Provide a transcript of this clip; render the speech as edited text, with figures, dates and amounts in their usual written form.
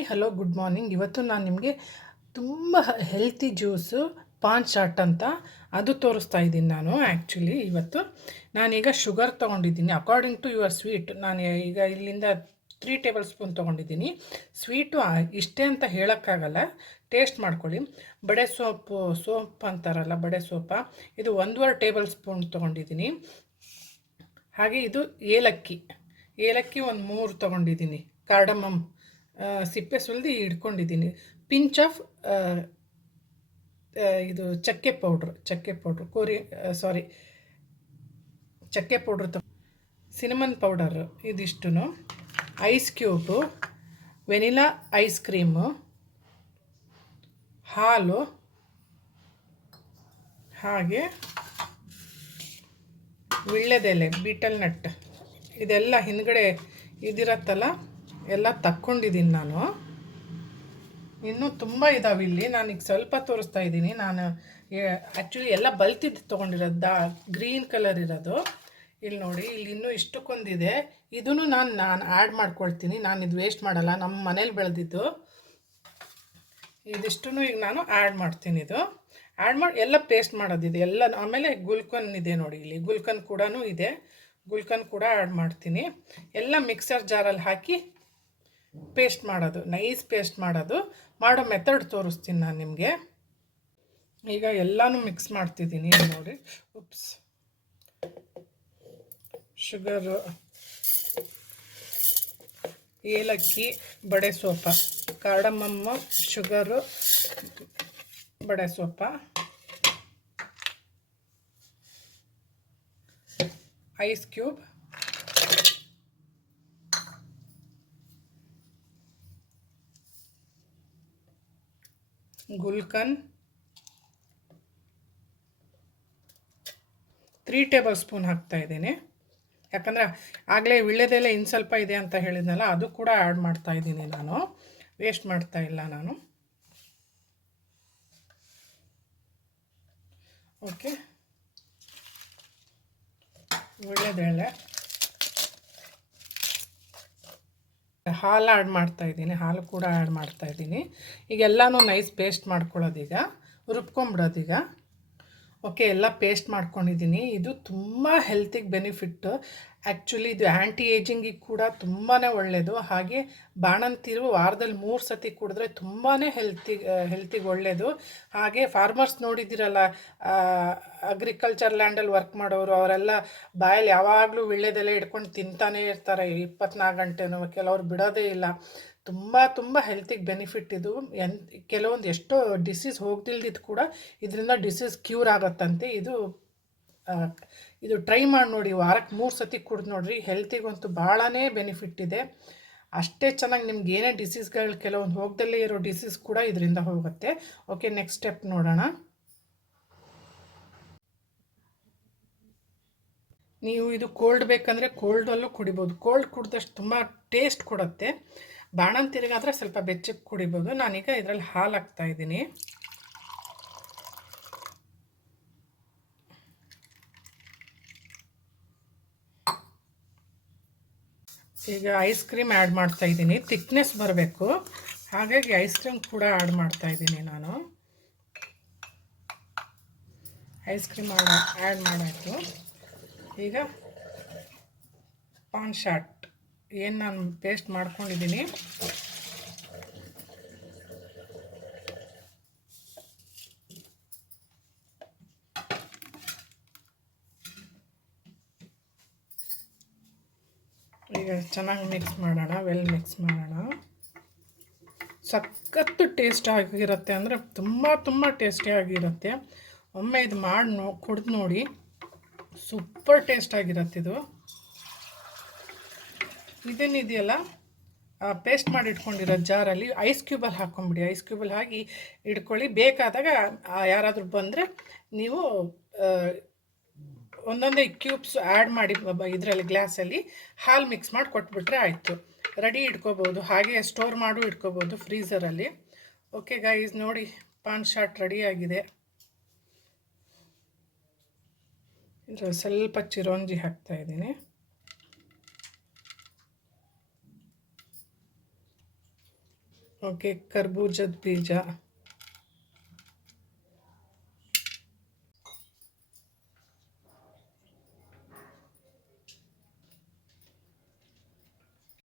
Hi hello good morning. ಇವತ್ತು ನಾನು ನಿಮಗೆ ತುಂಬ ಹೆಲ್ತಿ ಜ್ಯೂಸು ಪಾನ್ ಚಾಟ್ ಅಂತ ಅದು ತೋರಿಸ್ತಾ ಇದ್ದೀನಿ. ನಾನು ಆ್ಯಕ್ಚುಲಿ ಇವತ್ತು ನಾನೀಗ ಶುಗರ್ ತೊಗೊಂಡಿದ್ದೀನಿ ಅಕಾರ್ಡಿಂಗ್ ಟು ಯುವರ್ ಸ್ವೀಟ್. ನಾನು ಈಗ ಇಲ್ಲಿಂದ 3 ಟೇಬಲ್ ಸ್ಪೂನ್ ತೊಗೊಂಡಿದ್ದೀನಿ. ಸ್ವೀಟು ಇಷ್ಟೇ ಅಂತ ಹೇಳೋಕ್ಕಾಗಲ್ಲ, ಟೇಸ್ಟ್ ಮಾಡ್ಕೊಳ್ಳಿ. ಬಡೆ ಸೋಪ್ ಅಂತಾರಲ್ಲ, ಬಡೆ ಸೋಪ, ಇದು 1.5 ಟೇಬಲ್ ಸ್ಪೂನ್ ತೊಗೊಂಡಿದ್ದೀನಿ. ಹಾಗೆ ಇದು ಏಲಕ್ಕಿ ಒಂದು 3 ತೊಗೊಂಡಿದ್ದೀನಿ. ಕಾರ್ಡಮಮ್ ಸಿಪ್ಪೆ ಸುಲಿದು ಇಟ್ಕೊಂಡಿದ್ದೀನಿ. ಪಿಂಚ್ ಆಫ್ ಇದು ಚಕ್ಕೆ ಪೌಡ್ರ್ ಚಕ್ಕೆ ಪೌಡ್ರ್ ಸಿನಮನ್ ಪೌಡರು ಇದಿಷ್ಟು, ice cube, vanilla ice cream, ಹಾಲು, ಹಾಗೆ ವೀಳ್ಯದೆಲೆ, ಬೀಟಲ್ ನಟ್, ಇದೆಲ್ಲ ಹಿಂದ್ಗಡೆ ಇದಿರತ್ತಲ್ಲ ಎಲ್ಲ ತಕ್ಕೊಂಡಿದ್ದೀನಿ ನಾನು. ಇನ್ನೂ ತುಂಬ ಇದಾವೆ ಇಲ್ಲಿ, ನಾನೀಗ ಸ್ವಲ್ಪ ತೋರಿಸ್ತಾ ಇದ್ದೀನಿ. ನಾನು ಆ್ಯಕ್ಚುಲಿ ಎಲ್ಲ ಬಲ್ತಿದ್ದು ತೊಗೊಂಡಿರೋದು, ಗ್ರೀನ್ ಕಲರ್ ಇರೋದು. ಇಲ್ಲಿ ನೋಡಿ, ಇಲ್ಲಿ ಇನ್ನೂ ಇಷ್ಟಕ್ಕೊಂದಿದೆ. ಇದನ್ನು ನಾನು ಆ್ಯಡ್ ಮಾಡ್ಕೊಳ್ತೀನಿ. ನಾನು ಇದು ವೇಸ್ಟ್ ಮಾಡಲ್ಲ, ನಮ್ಮ ಮನೇಲಿ ಬೆಳೆದಿದ್ದು. ಇದಿಷ್ಟು ಈಗ ನಾನು ಆ್ಯಡ್ ಮಾಡ್ತೀನಿ. ಇದು ಆ್ಯಡ್ ಮಾಡಿ ಎಲ್ಲ ಪೇಸ್ಟ್ ಮಾಡೋದಿದೆ ಎಲ್ಲ. ಆಮೇಲೆ ಗುಲ್ಕನ್ ಇದೆ ನೋಡಿ, ಇಲ್ಲಿ ಗುಲ್ಕನ್ ಕೂಡ ಇದೆ. ಗುಲ್ಕನ್ ಕೂಡ ಆ್ಯಡ್ ಮಾಡ್ತೀನಿ. ಎಲ್ಲ ಮಿಕ್ಸರ್ ಜಾರಲ್ಲಿ ಹಾಕಿ ಪೇಸ್ಟ್ ಮಾಡೋದು, ನೈಸ್ ಪೇಸ್ಟ್ ಮಾಡೋ ಮೆಥಡ್ ತೋರಿಸ್ತೀನಿ ನಾನು ನಿಮಗೆ. ಈಗ ಎಲ್ಲನೂ ಮಿಕ್ಸ್ ಮಾಡ್ತಿದ್ದೀನಿ ನೋಡಿ. ಶುಗರು, ಏಲಕ್ಕಿ, ಬಡೆ ಸೋಪ, ಕಾರ್ಡಮಮ್ಮ, ಶುಗರು, ಬಡೆ ಸೋಪ, ice cube, gulkand, 3 tablespoon ಹಾಕ್ತಾ ಇದ್ದೀನಿ. ಯಾಕಂದರೆ ಆಗಲೇ ವೀಳ್ಯದೆಲೆ ಇನ್ನು ಸ್ವಲ್ಪ ಇದೆ ಅಂತ ಹೇಳಿದ್ನಲ್ಲ, ಅದು ಕೂಡ ಆ್ಯಡ್ ಮಾಡ್ತಾ ಇದ್ದೀನಿ. ನಾನು ವೇಸ್ಟ್ ಮಾಡ್ತಾ ಇಲ್ಲ ನಾನು. ಓಕೆ, ವೀಳ್ಯದೆಲೆ, ಹಾಲು ಆ್ಯಡ್ ಮಾಡ್ತಾಯಿದ್ದೀನಿ. ಹಾಲು ಕೂಡ ಆ್ಯಡ್ ಮಾಡ್ತಾಯಿದ್ದೀನಿ. ಈಗ ಎಲ್ಲನೂ ನೈಸ್ ಪೇಸ್ಟ್ ಮಾಡ್ಕೊಳ್ಳೋದೀಗ, ರುಬ್ಕೊಂಬಿಡೋದೀಗ. ಓಕೆ, ಎಲ್ಲ ಪೇಸ್ಟ್ ಮಾಡ್ಕೊಂಡಿದ್ದೀನಿ. ಇದು ತುಂಬ ಹೆಲ್ತಿಗೆ ಬೆನಿಫಿಟ್ಟು. ಆ್ಯಕ್ಚುಲಿ ಇದು ಆ್ಯಂಟಿ ಏಜಿಂಗಿಗೆ ಕೂಡ ತುಂಬಾ ಒಳ್ಳೆಯದು. ಹಾಗೆ ಬಾಣಂತಿರು ವಾರದಲ್ಲಿ 3 ಸತಿ ಕುಡಿದ್ರೆ ತುಂಬಾ ಹೆಲ್ತಿಗೆ ಒಳ್ಳೆಯದು. ಹಾಗೆ ಫಾರ್ಮರ್ಸ್ ನೋಡಿದ್ದೀರಲ್ಲ, ಅಗ್ರಿಕಲ್ಚರ್ ಲ್ಯಾಂಡಲ್ಲಿ ವರ್ಕ್ ಮಾಡೋರು, ಅವರೆಲ್ಲ ಬಾಯಲ್ಲಿ ಯಾವಾಗಲೂ ವೀಳ್ಯದೆಲೆ ಇಟ್ಕೊಂಡು ತಿಂತಾನೇ ಇರ್ತಾರೆ 24 ಗಂಟೆನೂ. ಕೆಲವ್ರು ಬಿಡೋದೇ ಇಲ್ಲ. ತುಂಬ ಹೆಲ್ತಿಗೆ ಬೆನಿಫಿಟ್ ಇದು. ಕೆಲವೊಂದು ಎಷ್ಟೋ ಡಿಸೀಸ್ ಹೋಗ್ದಿಲ್ದಿದ್ದು ಕೂಡ ಇದರಿಂದ ಡಿಸೀಸ್ ಕ್ಯೂರ್ ಆಗುತ್ತಂತೆ. ಇದು ಟ್ರೈ ಮಾಡಿ ನೋಡಿ, ವಾರಕ್ಕೆ 3 ಸತಿ ಕುಡಿದು ನೋಡಿರಿ. ಹೆಲ್ತಿಗಂತೂ ಭಾಳನೇ ಬೆನಿಫಿಟ್ ಇದೆ. ಅಷ್ಟೇ ಚೆನ್ನಾಗಿ ನಿಮ್ಗೆ ಏನೇ ಡಿಸೀಸ್ಗಳು, ಕೆಲವೊಂದು ಹೋಗ್ದಲ್ಲೇ ಇರೋ ಡಿಸೀಸ್ ಕೂಡ ಇದರಿಂದ ಹೋಗುತ್ತೆ. ಓಕೆ, ನೆಕ್ಸ್ಟ್ ಸ್ಟೆಪ್ ನೋಡೋಣ. ನೀವು ಇದು ಕೋಲ್ಡ್ ಬೇಕಂದರೆ ಕೋಲ್ಡಲ್ಲೂ ಕುಡಿಬೋದು. ಕೋಲ್ಡ್ ಕುಡಿದಷ್ಟು ತುಂಬ ಟೇಸ್ಟ್ ಕೊಡುತ್ತೆ. ಬಾಣಂತಿರಿಗಾದರೆ ಸ್ವಲ್ಪ ಬೆಚ್ಚಗೆ ಕುಡಿಬೋದು. ನಾನೀಗ ಇದರಲ್ಲಿ ಹಾಲು ಹಾಕ್ತಾಯಿದ್ದೀನಿ. ಈಗ ಐಸ್ ಕ್ರೀಮ್ ಆ್ಯಡ್ ಮಾಡ್ತಾಯಿದ್ದೀನಿ. ಥಿಕ್ನೆಸ್ ಬರಬೇಕು, ಹಾಗಾಗಿ ಐಸ್ ಕ್ರೀಮ್ ಕೂಡ ಆ್ಯಡ್ ಮಾಡ್ತಾಯಿದ್ದೀನಿ ನಾನು. ಐಸ್ ಕ್ರೀಮ್ ಆ್ಯಡ್ ಮಾಡಾಯಿತು. ಈಗ ಪಾನ್ ಚಾಟ್ ಏನು ನಾನು ಪೇಸ್ಟ್ ಮಾಡ್ಕೊಂಡಿದ್ದೀನಿ, ಈಗ ಚೆನ್ನಾಗಿ ಮಿಕ್ಸ್ ಮಾಡೋಣ, ಮಿಕ್ಸ್ ಮಾಡೋಣ. ಸಖತ್ತು ಟೇಸ್ಟ್ ಆಗಿರುತ್ತೆ, ಅಂದರೆ ತುಂಬ ಟೇಸ್ಟಿಯಾಗಿರುತ್ತೆ. ಒಮ್ಮೆ ಇದು ಮಾಡಿ ಕುಡಿದು ನೋಡಿ, ಸೂಪರ್ ಟೇಸ್ಟ್ ಆಗಿರುತ್ತೆ ಇದು. ಇದನ್ನಿದೆಯಲ್ಲ, ಪೇಸ್ಟ್ ಮಾಡಿ ಇಟ್ಕೊಂಡಿರೋ ಜಾರಲ್ಲಿ ಐಸ್ ಕ್ಯೂಬಲ್ಲಿ ಹಾಕ್ಕೊಂಬಿಡಿ. ಐಸ್ ಕ್ಯೂಬಲ್ಲಿ ಹಾಕಿ ಇಟ್ಕೊಳ್ಳಿ. ಬೇಕಾದಾಗ ಯಾರಾದರೂ ಬಂದರೆ ನೀವು ಒಂದೊಂದೇ ಕ್ಯೂಬ್ಸ್ ಆ್ಯಡ್ ಮಾಡಿ ಇದರಲ್ಲಿ ಗ್ಲಾಸಲ್ಲಿ ಹಾಲು ಮಿಕ್ಸ್ ಮಾಡಿ ಕೊಟ್ಬಿಟ್ರೆ ಆಯಿತು, ರೆಡಿ ಇಟ್ಕೋಬೋದು. ಹಾಗೆ ಸ್ಟೋರ್ ಮಾಡು ಇಟ್ಕೋಬೋದು ಫ್ರೀಝರಲ್ಲಿ. ಓಕೆ ಗೈಸ್, ನೋಡಿ ಪಾನ್ ಚಾಟ್ ರೆಡಿಯಾಗಿದೆ. ಇದರಲ್ಲಿ ಸ್ವಲ್ಪ ಚಿರೋಂಜಿ ಹಾಕ್ತಾಯಿದ್ದೀನಿ. ಓಕೆ, ಕರ್ಬೂಜದ ಬೀಜ,